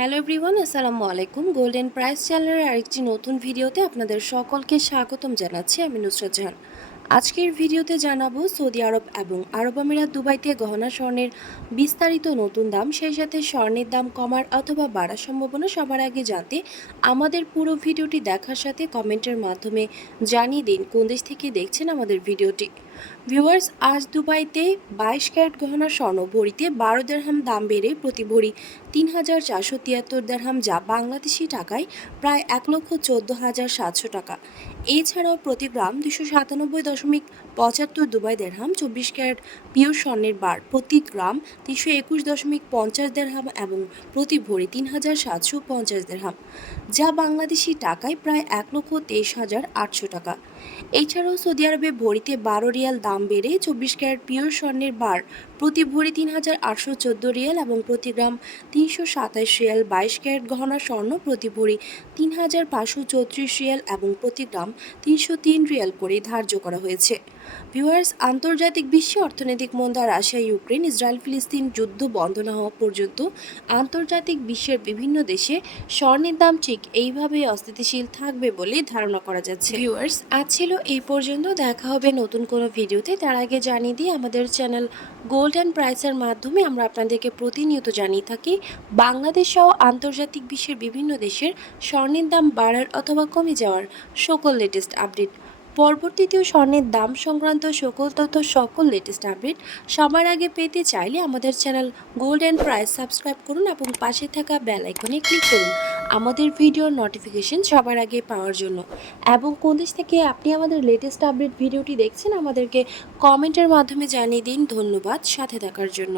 Hello everyone, আসসালামু আলাইকুম। Golden price চ্যানেলের আরেকটি নতুন ভিডিওতে আপনাদের সকলকে স্বাগতম জানাচ্ছি। আমি নুসরাত জাহান। আজকের ভিডিওতে জানাব সৌদি আরব এবং আরব আমিরাত দুবাইতে গহনা স্বর্ণের বিস্তারিত নতুন দাম, সেই সাথে স্বর্ণের দাম কমার অথবা বাড়ার সম্ভাবনা সবার আগে জানতে আমাদের পুরো ভিডিওটি দেখার সাথে কমেন্টের মাধ্যমে জানিয়ে দিন কোন দেশ থেকে দেখছেন আমাদের ভিডিওটি। ভিউয়ার্স, আজ দুবাইতে বাইশ ক্যারেট গহনা স্বর্ণ ভরিতে বারো দেড়হাম দাম বেড়ে প্রতি ভরি তিন হাজার চারশো তিয়াত্তর দেড়হাম, যা বাংলাদেশি টাকায় প্রায় এক লক্ষ চোদ্দ হাজার সাতশো টাকা। এছাড়াও প্রতি গ্রাম দুশো সাতানব্বই দশমিক পঁচাত্তর দুবাই দেড়হাম, চব্বিশ ক্যারেট পিওর স্বর্ণের বার প্রতি গ্রাম তিনশো একুশ দশমিক পঞ্চাশ দেড়হাম এবং প্রতি ভরি তিন হাজার সাতশো পঞ্চাশ দেড়হাম, যা বাংলাদেশি টাকায় প্রায় এক লক্ষ তেইশ হাজার আটশো টাকা। এছাড়াও সৌদি আরবে ভরিতে বারো রিয়াল দাম বেড়ে চব্বিশ ক্যারেট পিওর স্বর্ণের বার প্রতি ভরি তিন হাজার আটশো চোদ্দ রিয়াল এবং প্রতি গ্রাম তিনশো সাতাশ রিয়াল বাইশ ক্যারেট গহনা স্বর্ণ প্রতি ভরি তিন হাজার পাঁচশো চৌত্রিশ রিয়েল এবং প্রতি গ্রাম তিনশো তিন রিয়াল করে ধার্য করা হয়েছে। ভিউয়ার্স, আন্তর্জাতিক বিশ্বে অর্থনৈতিক মন্দা রাশিয়া, ইউক্রেন, ইসরায়েল, ফিলিস্তিন যুদ্ধ বন্ধ না হওয়া পর্যন্ত আন্তর্জাতিক বিশ্বের বিভিন্ন দেশে স্বর্ণের দাম ঠিক এইভাবেই অস্থিতিশীল থাকবে বলে ধারণা করা যাচ্ছে। ভিউয়ার্স, আজ ছিল এই পর্যন্ত। দেখা হবে নতুন কোনো ভিডিওতে। তার আগে জানিয়ে দিই, আমাদের চ্যানেল গোল্ড অ্যান্ড প্রাইসের মাধ্যমে আমরা আপনাদেরকে প্রতিনিয়ত জানিয়ে থাকি, বাংলাদেশ সহ আন্তর্জাতিক বিশ্বের বিভিন্ন দেশের স্বর্ণের দাম বাড়ার অথবা কমে যাওয়ার সকল লেটেস্ট আপডেট পরবর্তীতেও স্বর্ণের দাম সংক্রান্ত সকল তথ্য, সকল লেটেস্ট আপডেট সবার আগে পেতে চাইলে আমাদের channel gold and price subscribe করুন এবং পাশে থাকা বেল আইকনে ক্লিক করুন। আমাদের ভিডিওর নোটিফিকেশন সবার আগে পাওয়ার জন্য। এবং কোন দেশ থেকে আপনি আমাদের লেটেস্ট আপডেট ভিডিওটি দেখছেন, আমাদেরকে কমেন্টের মাধ্যমে জানিয়ে দিন। ধন্যবাদ, সাথে থাকার জন্য।